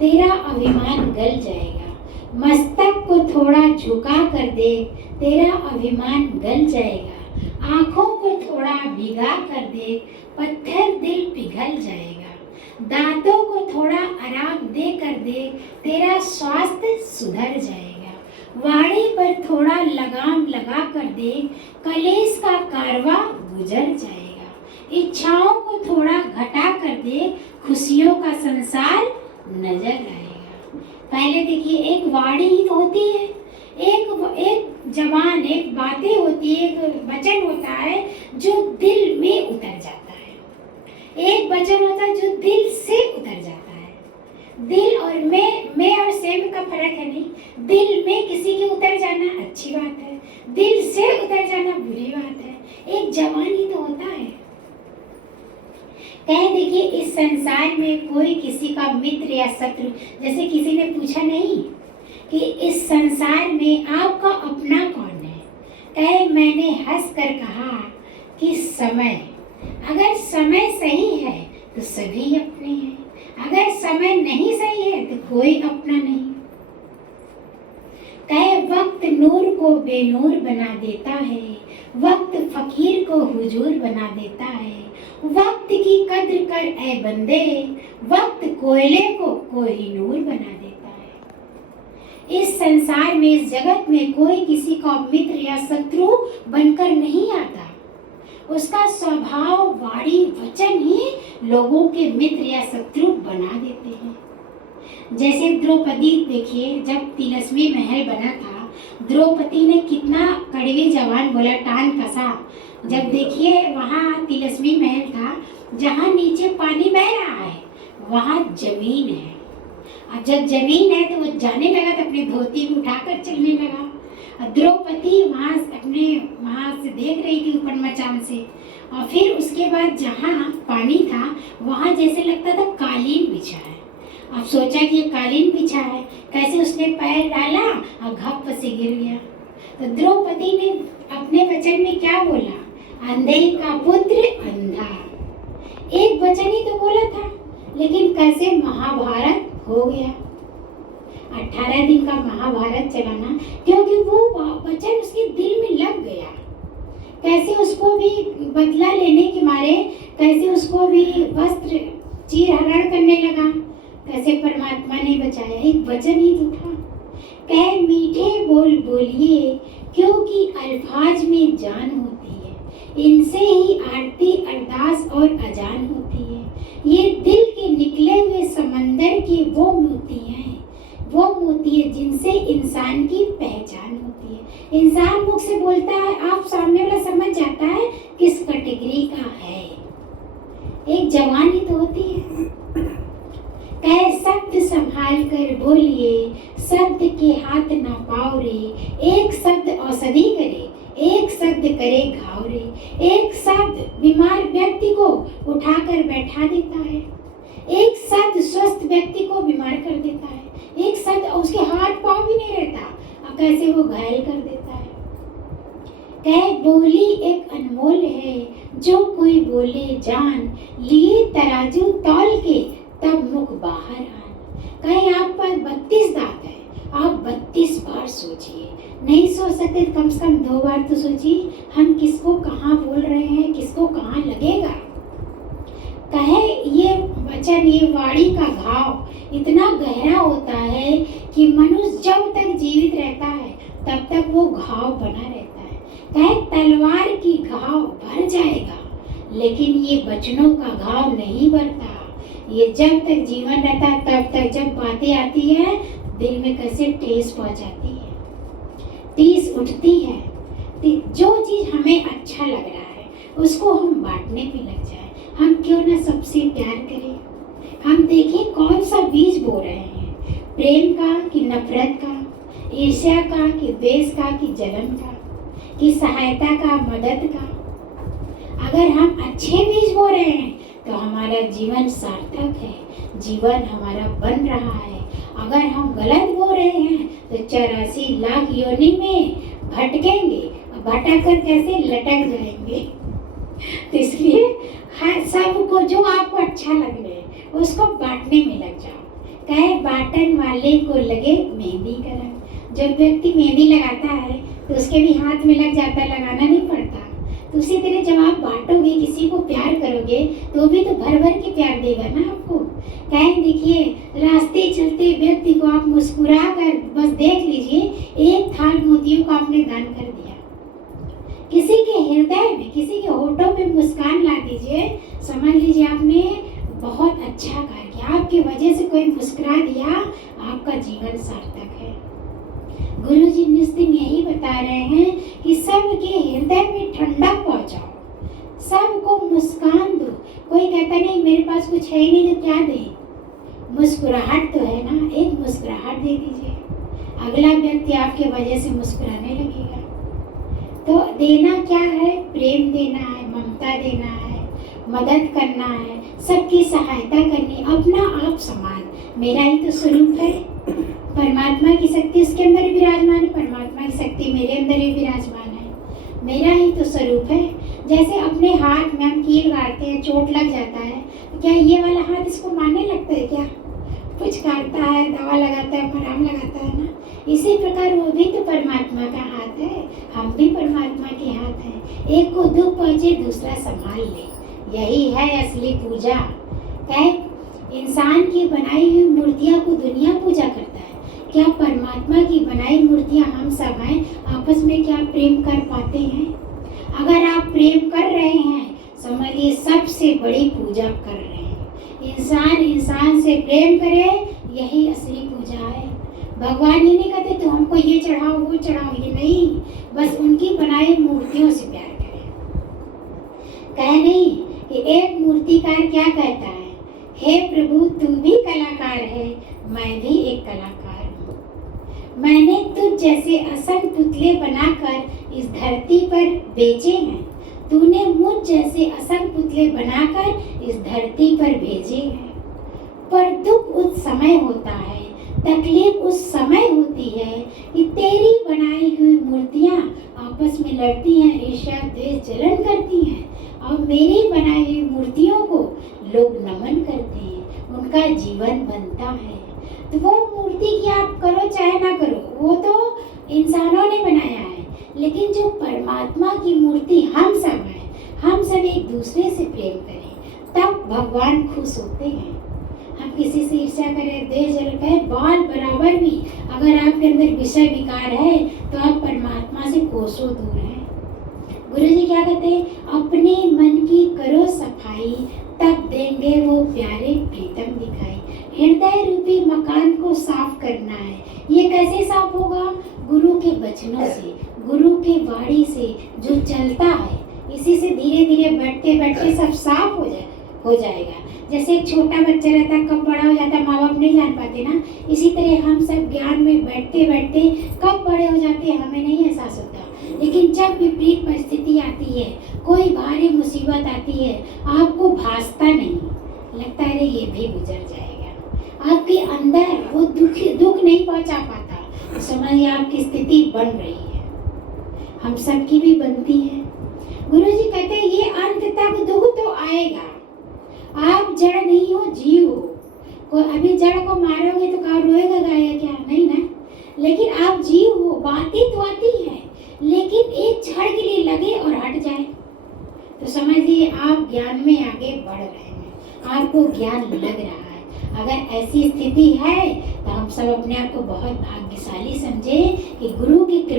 तेरा अभिमान गल जाएगा। मस्तक को थोड़ा झुका कर देख, तेरा अभिमान गल जाएगा। आंखों को थोड़ा भिगा कर देख, पत्थर दिल पिघल जाएगा। दांतों को थोड़ा आराम दे कर देख, तेरा स्वास्थ्य सुधर जाएगा। वाणी पर थोड़ा लगाम लगा कर देख, कलेश का कारवा गुजर जाएगा। इच्छाओं को थोड़ा घटा कर देख, खुशियों का संसार नजर आएगा। पहले देखिए, एक वाणी होती है, एक जबान, एक बातें होती है, एक वचन होता है जो दिल में उतर जाता है। एक वचन होता है जो दिल से उतर जाता है। दिल और मैं और से में का फर्क है नहीं। दिल में किसी के उतर जाना अच्छी बात है, दिल से उतर जाना बुरी बात है। एक जबान ही तो होता है। कह देखिए, इस संसार में कोई किसी का मित्र या शत्रु, जैसे किसी ने पूछा नहीं कि इस संसार में आपका अपना कौन है। कहे, मैंने हंस कर कहा कि समय। अगर समय सही है तो सभी अपने हैं, अगर समय नहीं सही है तो कोई अपना नहीं। कहे, वक्त नूर को बेनूर बना देता है, वक्त फकीर को हुजूर बना देता है। वक्त की कद्र कर ऐ बंदे, वक्त कोयले को कोहिनूर बना देता है। इस संसार में, इस जगत में कोई किसी का मित्र या शत्रु बनकर नहीं आता। उसका स्वभाव, वाणी, वचन ही लोगों के मित्र या शत्रु बना देते हैं। जैसे द्रौपदी देखिए, जब तिलस्मी महल बना था, द्रौपदी ने कितना कड़वी जबान बोला, टान कसा। जब देखिए वहाँ तिलस्मी महल था, जहाँ नीचे पानी बह रहा है वहाँ जमीन है। अब जब जमीन है तो वो जाने लगा तो अपनी धोती को उठाकर चलने लगा। द्रौपदी वहाँ से देख रही थी ऊपर मचान से, और फिर उसके बाद जहाँ पानी था वहाँ जैसे लगता था कालीन बिछा है। अब सोचा कि ये कालीन बिछा है, कैसे उसने पैर डाला और घप से गिर गया। तो द्रौपदी ने अपने वचन में क्या बोला, अंधे का पुत्र अंधा। एक वचन ही तो बोला था, लेकिन कैसे महाभारत हो गया। 18 दिन का महाभारत चलाना, क्योंकि वो वचन उसके दिल में लग गया। कैसे उसको भी बदला लेने के मारे, कैसे उसको भी वस्त्र चीर हरण करने लगा, कैसे परमात्मा ने बचाया। एक वचन ही तो था। कह, मीठे बोल बोलिए, क्योंकि अल्फाज में जान होती है, इनसे ही आरती अरदास और अजान होती है। ये दिल के निकले हुए समंदर की वो मोती हैं, वो मोती है जिनसे इंसान की पहचान होती है। इंसान मुख से बोलता है, आप सामने वाला समझ जाता है किस कैटेगरी का है। एक जवान ही तो होती है। कह, शब्द संभाल कर बोलिए, शब्द के हाथ ना पाओ रे। एक शब्द औषधि करे, एक शब्द करे घाव रे। एक शब्द बीमार व्यक्ति को उठाकर बैठा देता है, एक शब्द स्वस्थ व्यक्ति को बीमार कर देता है। एक शब्द, उसके हाथ पांव भी नहीं रहता, अब कैसे वो घायल कर देता है। कह, बोली एक अनमोल है, जो कोई बोले जान। लिए तराजू तौल के तब मुख बाहर आन। कहे, आप पर 32 दांत है, आप 32 बार सोचिए। नहीं सोच सकते कम से कम 2 बार तो सोचिए, हम किसको कहाँ बोल रहे हैं, किसको कहाँ लगेगा। कहे, ये वचन, ये वाणी का घाव इतना गहरा होता है कि मनुष्य जब तक जीवित रहता है तब तक वो घाव बना रहता है। कहे, तलवार की घाव भर जाएगा, लेकिन ये वचनों का घाव नहीं भरता। ये जब तक जीवन रहता है तब तक, जब बातें आती है दिल में कैसे ठेस पहुंचाती है, टीस उठती है। जो चीज हमें अच्छा लग रहा है उसको हम बांटने पे लग जाए। हम क्यों ना सबसे प्यार करें। हम देखें कौन सा बीज बो रहे हैं, प्रेम का कि नफरत का, ईर्ष्या का कि द्वेष का कि जलन का, कि सहायता का, मदद का। अगर हम अच्छे बीज बो रहे हैं तो हमारा जीवन सार्थक है, जीवन हमारा बन रहा है। अगर हम गलत बो रहे हैं तो 84 लाख योनि में भटकेंगे, भटक कर कैसे लटक जाएंगे। तो इसलिए सबको जो आपको अच्छा लग रहा है उसको बांटने में लग जाओ। कहे बाटन वाले को लगे मेहंदी का रंग। जब व्यक्ति मेहंदी लगाता है तो उसके भी हाथ में लग जाता है, लगाना नहीं पड़ता। तो उसी तरह जब आप बांटोगे, किसी को प्यार करोगे तो भी तो भर भर के प्यार देगा ना आपको। कहे देखिए, रास्ते चलते व्यक्ति को आप मुस्कुरा कर बस देख लीजिए, एक थाल मोतियों को आपने दान कर दिया। किसी के हृदय में, किसी के होठों पे मुस्कान ला दीजिए, समझ लीजिए आपने बहुत अच्छा कार्य किया। आपकी वजह से कोई मुस्कुरा दिया, आपका जीवन सार्थक है। गुरु जी निस दिन यही बता रहे हैं कि सबके हृदय में ठंडक पहुंचाओ, सबको मुस्कान दो। कोई कहता नहीं मेरे पास कुछ है ही नहीं तो क्या दे, मुस्कुराहट तो है ना, एक मुस्कुराहट दे दीजिए, अगला व्यक्ति आपके वजह से मुस्कुराने लगेगा। तो देना क्या है? प्रेम देना है, ममता देना है, मदद करना है, सबकी सहायता करनी, अपना आप समान। मेरा ही तो स्वरूप है, परमात्मा की शक्ति उसके अंदर ही विराजमान है, परमात्मा की शक्ति मेरे अंदर ही विराजमान है, मेरा ही तो स्वरूप है। जैसे अपने हाथ में हम कील गाड़ते हैं, चोट लग जाता है, तो क्या ये वाला हाथ इसको मारने लगता है क्या? कुछ काटता है, दवा लगाता है, मरहम लगाता है ना। इसी प्रकार वो भी तो परमात्मा का हाथ है, हम भी परमात्मा के हाथ हैं। एक को दुख पहुंचे, दूसरा संभाल ले, यही है असली पूजा। क्या इंसान की बनाई हुई मूर्तियां को दुनिया पूजा करता है, क्या परमात्मा की बनाई मूर्तियां हम सब हैं, आपस में क्या प्रेम कर पाते हैं? अगर आप प्रेम कर रहे हैं, समझिए सबसे बड़ी पूजा कर रहे हैं। इंसान इंसान से प्रेम करे, यही असली पूजा है। भगवान ये नहीं कहते तो हमको ये चढ़ाओ वो चढ़ाओ, ये नहीं, बस उनकी बनाई मूर्तियों से प्यार करें। कहे नहीं कि एक मूर्तिकार क्या कहता है, हे प्रभु तू भी कलाकार है, मैं भी एक कलाकार हूँ। मैंने तुझ जैसे असंख्य पुतले बनाकर इस धरती पर बेचे हैं, तूने मुझ जैसे असंख्य पुतले बनाकर इस धरती पर भेजे हैं। पर दुख उस समय होता है, तकलीफ उस समय होती है कि तेरी बनाई हुई मूर्तियाँ आपस में लड़ती हैं, ईर्ष्या द्वेष जलन करती हैं, और मेरी बनाई हुई मूर्तियों को लोग नमन करते हैं, उनका जीवन बनता है। तो वो मूर्ति की आप करो चाहे ना करो, वो तो इंसानों ने बनाया है, लेकिन जो परमात्मा की मूर्ति हम सब हैं, हम सब एक दूसरे से प्रेम करें, तब भगवान खुश होते हैं। हम किसी से ईर्ष्या करें, द्वेष जलन करें, बाल बराबर भी अगर आपके अंदर विषय विकार है तो आप परमात्मा से कोसों दूर हैं। गुरु जी क्या कहते हैं, अपने मन की करो सफाई, तब देंगे वो प्यारे प्रीतम दिखाई। हृदय रूपी मकान को साफ करना है। ये कैसे साफ होगा? गुरु के वचनों से, गुरु के वाणी से जो चलता है, इसी से धीरे धीरे बैठते बैठते सब साफ हो जाएगा। जैसे एक छोटा बच्चा रहता है, कब बड़ा हो जाता है माँ बाप नहीं जान पाते ना, इसी तरह हम सब ज्ञान में बैठते बैठते कब बड़े हो जाते हैं हमें नहीं एहसास होता। लेकिन जब विपरीत परिस्थिति आती है, कोई भारी मुसीबत आती है, आपको भासता नहीं, लगता है ये भी गुजर जाएगा। आपके अंदर वो दुख नहीं पहुंचा पाता, तो समझिए आपकी स्थिति बन रही है, हम सबकी भी बनती है। गुरु जी कहते हैं ये अंत तक दुख तो आएगा, आप जड़ नहीं हो, जीव हो। कोई अभी जड़ को मारोगे तो कहाँ रोएगा गाएगा क्या? नहीं ना। लेकिन आप जीव हो, बातें तो आती है, लेकिन एक क्षण के लिए लगे और हट जाए तो समझिए आप ज्ञान में आगे बढ़ रहे हैं, आपको ज्ञान लग रहा है। अगर ऐसी स्थिति है तो हम सब अपने आप को बहुत भाग्यशाली समझे कि गुरु की